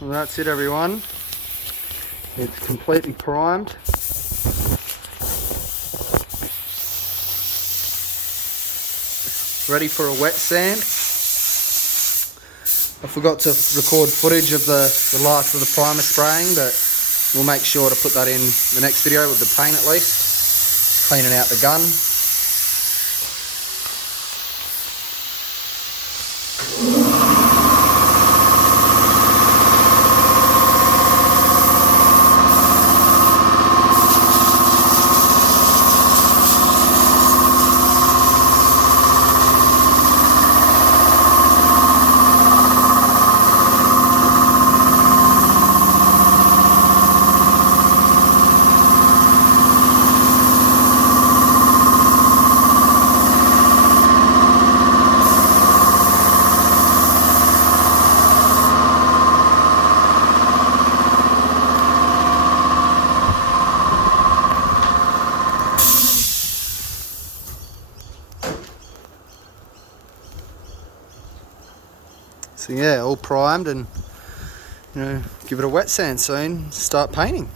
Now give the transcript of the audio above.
Well, that's it, everyone. It's completely primed. Ready for a wet sand. I forgot to record footage of the last of the primer spraying, but we'll make sure to put that in the next video with the paint at least. Cleaning out the gun. So yeah, all primed, and give it a wet sand soon, start painting.